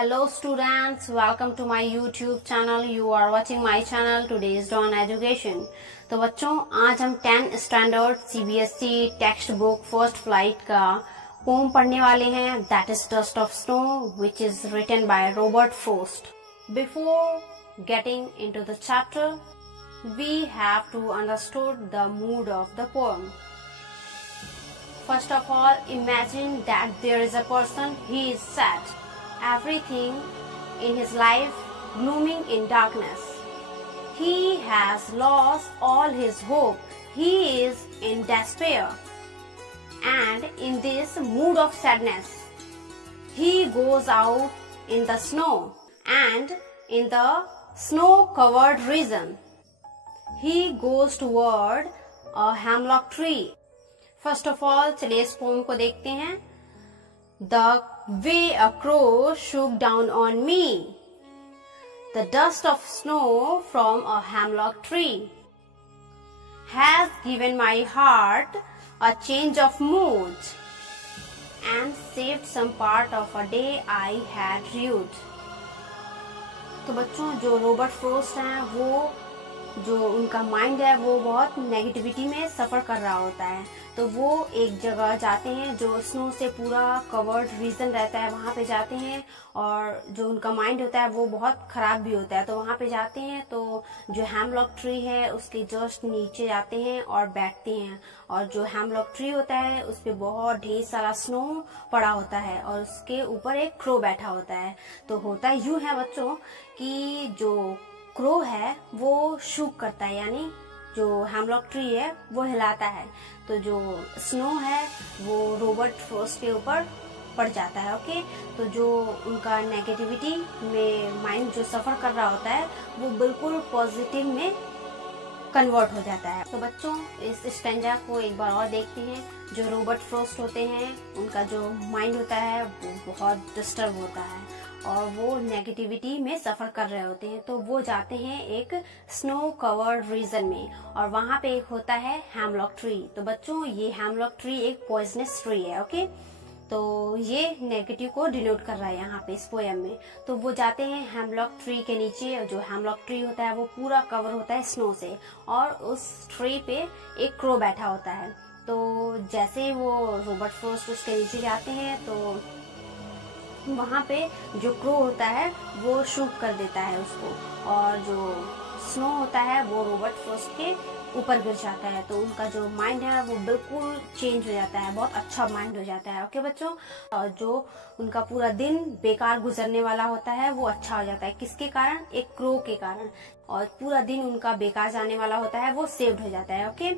Hello students, welcome to my YouTube channel. You are watching my channel Today's Dawn Education. तो बच्चों आज हम 10th standard CBSE text book first flight का poem पढ़ने वाले हैं. That is dust of snow which is written by Robert Frost. Before getting into the chapter we have to understood the mood of the poem. First of all, imagine that there is a person, he is sad. Everything in his life glooming in darkness. He has lost all his hope. He is in despair. And in this mood of sadness, he goes out in the snow and in the snow-covered region. He goes toward a hemlock tree. First of all, चलिए इस pome को देखते हैं. The way a crow shook down on me, the dust of snow from a hemlock tree has given my heart a change of mood and saved some part of a day I had rued. तो बच्चों जो Robert Frost हैं वो जो उनका mind है वो बहुत नेगेटिविटी में सफर कर रहा होता है. तो वो एक जगह जाते हैं जो स्नो से पूरा कवर्ड रीजन रहता है, वहां पे जाते हैं और जो उनका माइंड होता है वो बहुत खराब भी होता है. तो वहां पे जाते हैं तो जो हैमलॉक ट्री है उसके जस्ट नीचे जाते हैं और बैठते हैं. और जो हैमलॉक ट्री होता है उस पे बहुत ढेर सारा स्नो पड़ा होता है और उसके ऊपर एक क्रो बैठा होता है. तो होता यूं है बच्चों कि जो क्रो है वो शूक करता है, यानी जो हैमलॉक ट्री है वो हिलाता है. तो जो स्नो है वो रॉबर्ट फ्रॉस्ट के ऊपर पड़ जाता है. ओके, तो जो उनका नेगेटिविटी में माइंड जो सफर कर रहा होता है वो बिल्कुल पॉजिटिव में कन्वर्ट हो जाता है. तो बच्चों इस स्टैंजा को एक बार और देखते हैं. जो रॉबर्ट फ्रॉस्ट होते हैं उनका जो माइंड होता है वो बहुत डिस्टर्ब होता है और वो नेगेटिविटी में सफर कर रहे होते हैं. तो वो जाते हैं एक स्नो कवर्ड रीजन में और वहां पे एक होता है हैमलॉक ट्री. तो बच्चों ये हैमलॉक ट्री एक पॉइजनस ट्री है. ओके, तो ये नेगेटिव को डिनोट कर रहा है यहाँ पे इस पोएम में. तो वो जाते हैं हैमलॉक ट्री के नीचे. जो हैमलॉक ट्री होता है वो पूरा कवर होता है स्नो से और उस ट्री पे एक क्रो बैठा होता है. तो जैसे वो रॉबर्ट फ्रॉस्ट उसके नीचे जाते हैं तो वहां पे जो क्रो होता है वो शूक कर देता है उसको और जो स्नो होता है वो रॉबर्ट फ्रॉस्ट के ऊपर गिर जाता है. तो उनका जो माइंड है वो बिल्कुल चेंज हो जाता है, बहुत अच्छा माइंड हो जाता है. ओके बच्चों, और जो उनका पूरा दिन बेकार गुजरने वाला होता है वो अच्छा हो जाता है. किसके कारण? एक क्रो के कारण. और पूरा दिन उनका बेकार जाने वाला होता है वो सेव्ड हो जाता है. ओके,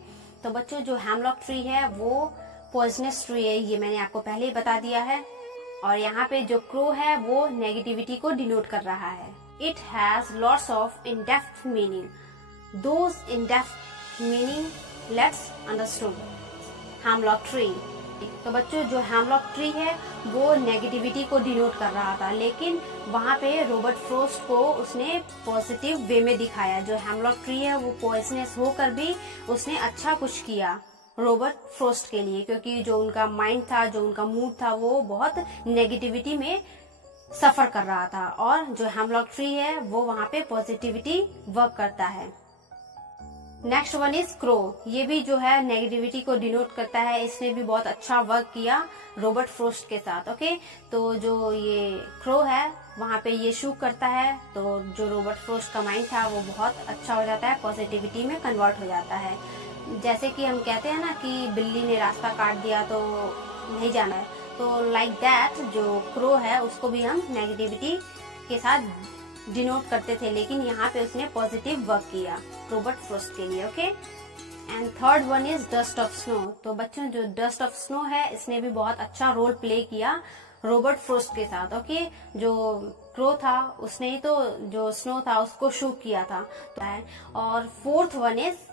तो बच्चों जो हैमलॉक ट्री है वो पॉइजनस ट्री है, ये मैंने आपको पहले ही बता दिया है. और यहाँ पे जो क्रो है वो नेगेटिविटी को डिनोट कर रहा है. It has lots of in depth meaning. Those in depth meaning let's understood. Hemlock tree. तो बच्चों जो हैमलॉक ट्री है वो नेगेटिविटी को डिनोट कर रहा था, लेकिन वहां पे रॉबर्ट फ्रॉस्ट को उसने पॉजिटिव वे में दिखाया. जो हैमलॉक ट्री है वो पॉइजनस होकर भी उसने अच्छा कुछ किया रॉबर्ट फ्रॉस्ट के लिए, क्योंकि जो उनका माइंड था, जो उनका मूड था वो बहुत नेगेटिविटी में सफर कर रहा था. और जो हैमलॉक ट्री है वो वहां पे पॉजिटिविटी वर्क करता है. Next one is crow. ये भी जो है नेगेटिविटी को डिनोट करता है. इसने भी बहुत अच्छा वर्क किया रॉबर्ट फ्रॉस्ट के साथ. ओके, तो जो ये क्रो है वहां पे ये शूक करता है. तो जो रॉबर्ट फ्रॉस्ट का माइंड था वो बहुत अच्छा हो जाता है, पॉजिटिविटी में कन्वर्ट हो जाता है. जैसे कि हम कहते हैं ना कि बिल्ली ने रास्ता काट दिया तो नहीं जाना है, तो लाइक दैट जो क्रो है उसको भी हम नेगेटिविटी के साथ डिनोट करते थे, लेकिन यहाँ पे उसने पॉजिटिव वर्क किया रॉबर्ट फ्रॉस्ट के लिए. Okay, and third one is dust of snow. तो बच्चों जो डस्ट ऑफ स्नो है इसने भी बहुत अच्छा रोल प्ले किया रॉबर्ट फ्रॉस्ट के साथ. ओके, जो क्रो था उसने ही तो जो स्नो था उसको शूक किया था. और fourth one is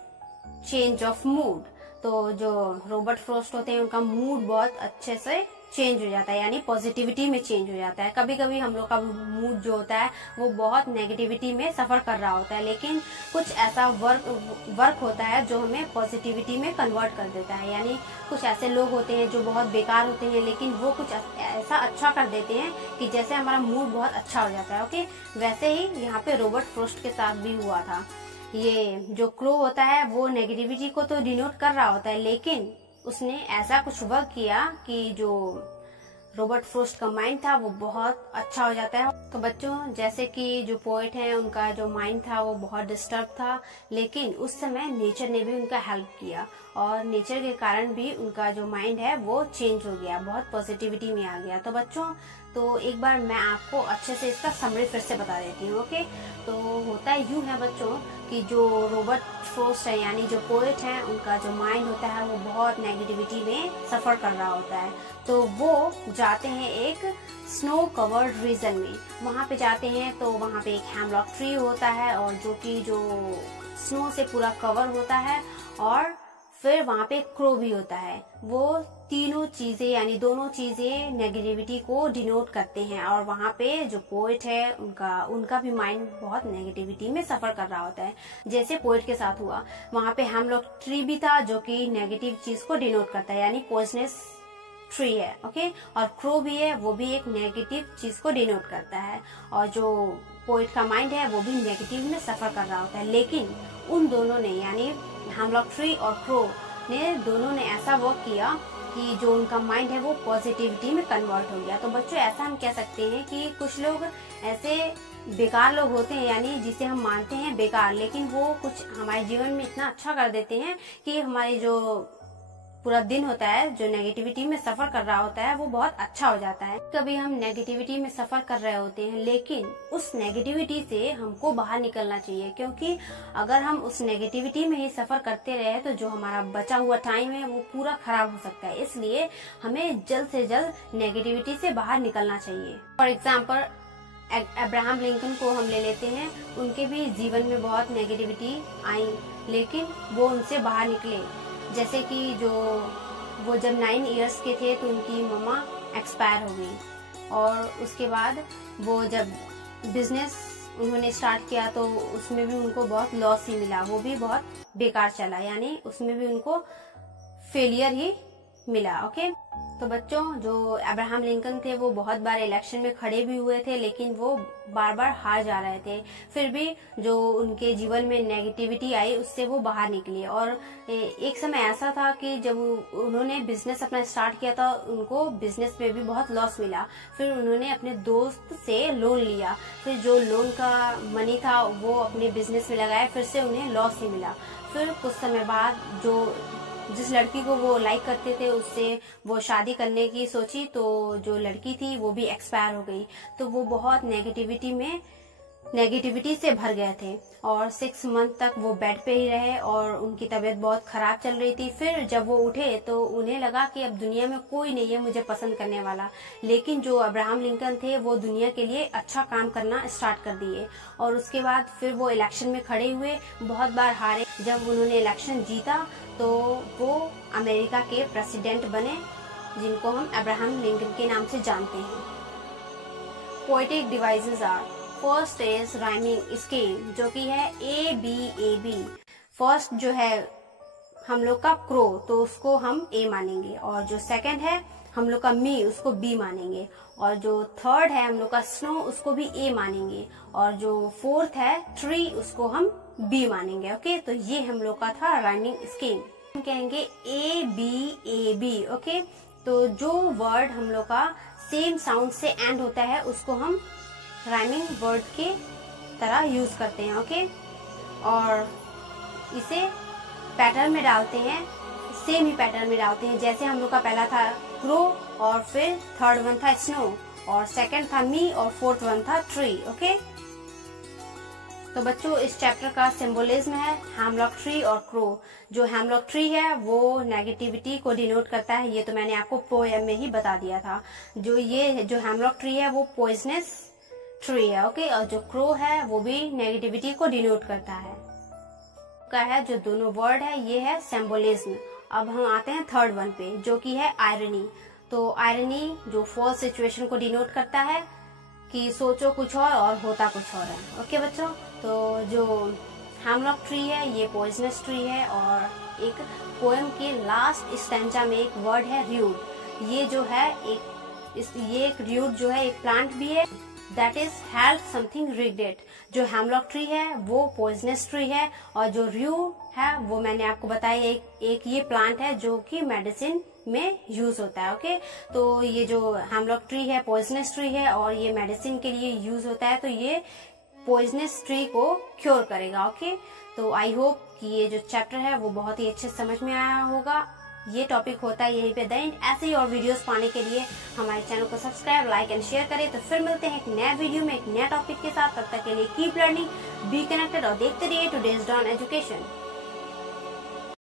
change of mood. तो जो रॉबर्ट फ्रॉस्ट होते हैं उनका मूड बहुत अच्छे से चेंज हो जाता है, यानी पॉजिटिविटी में चेंज हो जाता है। कभी कभी हम लोग का मूड जो होता है वो बहुत नेगेटिविटी में सफर कर रहा होता है, लेकिन कुछ ऐसा वर्क होता है जो हमें पॉजिटिविटी में कन्वर्ट कर देता है। यानी कुछ ऐसे लोग होते हैं जो बहुत बेकार होते हैं, लेकिन वो कुछ ऐसा अच्छा कर देते हैं कि जैसे हमारा मूड बहुत अच्छा हो जाता है। ओके, वैसे ही यहाँ पे रॉबर्ट फ्रॉस्ट के साथ भी हुआ था। ये जो क्रो होता है वो नेगेटिविटी को तो डिनोट कर रहा होता है, लेकिन उसने ऐसा कुछ वर्क किया कि जो रॉबर्ट फ्रॉस्ट का माइंड था वो बहुत अच्छा हो जाता है। तो बच्चों, जैसे कि जो पोएट हैं उनका जो माइंड था वो बहुत डिस्टर्ब था, लेकिन उस समय नेचर ने भी उनका हेल्प किया और नेचर के कारण भी उनका जो माइंड है वो चेंज हो गया, बहुत पॉजिटिविटी में आ गया। तो बच्चों, तो एक बार मैं आपको अच्छे से इसका समरी फिर से बता देती हूँ। ओके, तो होता यूं है बच्चों कि जो रॉबर्ट फ्रॉस्ट है यानी जो पोएट है, उनका जो माइंड होता है वो बहुत नेगेटिविटी में सफर कर रहा होता है। तो वो जाते हैं एक स्नो कवर्ड रीजन में। वहाँ पे जाते हैं तो वहाँ पे एक हेमलॉक ट्री होता है और जो स्नो से पूरा कवर होता है, और फिर वहाँ पे क्रो भी होता है। वो तीनों चीजें यानी दोनों चीजें नेगेटिविटी को डिनोट करते हैं, और वहाँ पे जो पोएट है उनका भी माइंड बहुत नेगेटिविटी में सफर कर रहा होता है। जैसे पोएट के साथ हुआ, वहाँ पे हेमलॉक ट्री भी था जो कि नेगेटिव चीज को डिनोट करता है, यानी पॉइजनस ट्री है। ओके, और क्रो भी है, वो भी एक नेगेटिव चीज को डिनोट करता है, और जो पोएट का माइंड है वो भी नेगेटिव में सफर कर रहा होता है। लेकिन उन दोनों ने यानी हेमलॉक ट्री और क्रो ने दोनों ने ऐसा वर्क किया कि जो उनका माइंड है वो पॉजिटिविटी में कन्वर्ट हो गया। तो बच्चों, ऐसा हम कह सकते हैं कि कुछ लोग ऐसे बेकार लोग होते हैं, यानी जिसे हम मानते हैं बेकार, लेकिन वो कुछ हमारे जीवन में इतना अच्छा कर देते हैं कि हमारी जो पूरा दिन होता है जो नेगेटिविटी में सफर कर रहा होता है वो बहुत अच्छा हो जाता है। कभी हम नेगेटिविटी में सफर कर रहे होते हैं, लेकिन उस नेगेटिविटी से हमको बाहर निकलना चाहिए, क्योंकि अगर हम उस नेगेटिविटी में ही सफर करते रहे तो जो हमारा बचा हुआ टाइम है वो पूरा खराब हो सकता है। इसलिए हमें जल्द से जल्द नेगेटिविटी से बाहर निकलना चाहिए। फॉर एग्जाम्पल, अब्राहम लिंकन को हम ले लेते हैं। उनके भी जीवन में बहुत नेगेटिविटी आई, लेकिन वो उनसे बाहर निकले। जैसे कि वो जब 9 इयर्स के थे तो उनकी मम्मा एक्सपायर हो गई, और उसके बाद वो जब बिजनेस उन्होंने स्टार्ट किया तो उसमें भी उनको बहुत लॉस ही मिला, वो भी बहुत बेकार चला, यानी उसमें भी उनको फेलियर ही मिला। ओके, तो बच्चों, जो अब्राहम लिंकन थे वो बहुत बार इलेक्शन में खड़े भी हुए थे, लेकिन वो बार बार हार जा रहे थे। फिर भी जो उनके जीवन में नेगेटिविटी आई उससे वो बाहर निकले, और एक समय ऐसा था कि जब उन्होंने बिजनेस अपना स्टार्ट किया था उनको बिजनेस में भी बहुत लॉस मिला। फिर उन्होंने अपने दोस्त से लोन लिया, फिर जो लोन का मनी था वो अपने बिजनेस में लगाया, फिर से उन्हें लॉस ही मिला। फिर कुछ समय बाद जिस लड़की को वो लाइक करते थे उससे वो शादी करने की सोची, तो जो लड़की थी वो भी एक्सपायर हो गई। तो वो बहुत नेगेटिविटी से भर गए थे, और 6 मंथ तक वो बेड पे ही रहे और उनकी तबीयत बहुत खराब चल रही थी। फिर जब वो उठे तो उन्हें लगा कि अब दुनिया में कोई नहीं है मुझे पसंद करने वाला। लेकिन जो अब्राहम लिंकन थे वो दुनिया के लिए अच्छा काम करना स्टार्ट कर दिए, और उसके बाद फिर वो इलेक्शन में खड़े हुए, बहुत बार हारे। जब उन्होंने इलेक्शन जीता तो वो अमेरिका के प्रेसिडेंट बने, जिनको हम अब्राहम लिंकन के नाम से जानते हैं। Poetic devices are, first is rhyming scheme, जो कि है ABAB। फर्स्ट जो है हम लोग का क्रो, तो उसको हम A मानेंगे, और जो सेकंड है हम लोग का मी, उसको B मानेंगे, और जो थर्ड है हम लोग का स्नो, उसको भी A मानेंगे, और जो फोर्थ है ट्री, उसको हम B मानेंगे। ओके, तो ये हम लोग का था राइमिंग स्कीम। हम कहेंगे ABAB। ओके, तो जो वर्ड हम लोग का सेम साउंड से एंड होता है उसको हम राइमिंग वर्ड के तरह यूज करते हैं। ओके, और इसे पैटर्न में डालते हैं, सेम ही पैटर्न में डालते हैं। जैसे हम लोग का पहला था क्रो, और फिर थर्ड वन था स्नो, और सेकंड था मी, और फोर्थ वन था ट्री। ओके, तो बच्चों, इस चैप्टर का सिंबोलिज्म है हेमलॉक ट्री और क्रो। जो हेमलॉक ट्री है वो नेगेटिविटी को डिनोट करता है, ये तो मैंने आपको पोएम में ही बता दिया था। जो हेमलॉक ट्री है वो पॉइजनस ट्री है। ओके, और जो क्रो है वो भी नेगेटिविटी को डिनोट करता है। का है जो दोनों वर्ड है ये है सिंबोलिज्म। अब हम आते हैं थर्ड वन पे, जो कि है आयरनी। तो आयरनी जो फॉल्स सिचुएशन को डिनोट करता है कि सोचो कुछ और होता कुछ और है। ओके बच्चों, तो जो हेमलॉक ट्री है ये पॉइजनस ट्री है और एक पोएम के लास्ट स्टैंजा में एक वर्ड है रूट। ये जो है ये एक रूट जो है एक प्लांट भी है, that is help something regret. जो हेमलॉक ट्री है वो पॉइजनस ट्री है और जो रूट है वो मैंने आपको बताया एक ये प्लांट है जो कि मेडिसिन में यूज होता है। ओके, तो ये जो हेमलॉक ट्री है पॉइजनस ट्री है और ये मेडिसिन के लिए यूज होता है, तो ये पॉइजनस ट्री को क्योर करेगा। ओके, तो आई होप कि ये जो चैप्टर है वो बहुत ही अच्छे से समझ में आया होगा। ये टॉपिक होता है यहीं पे द एंड। ऐसे ही और वीडियोस पाने के लिए हमारे चैनल को सब्सक्राइब, लाइक एंड शेयर करें। तो फिर मिलते हैं एक नया वीडियो में एक नया टॉपिक के साथ। तब तक के लिए कीप लर्निंग, बी कनेक्टेड और देखते रहिए टुडेज डॉन एजुकेशन।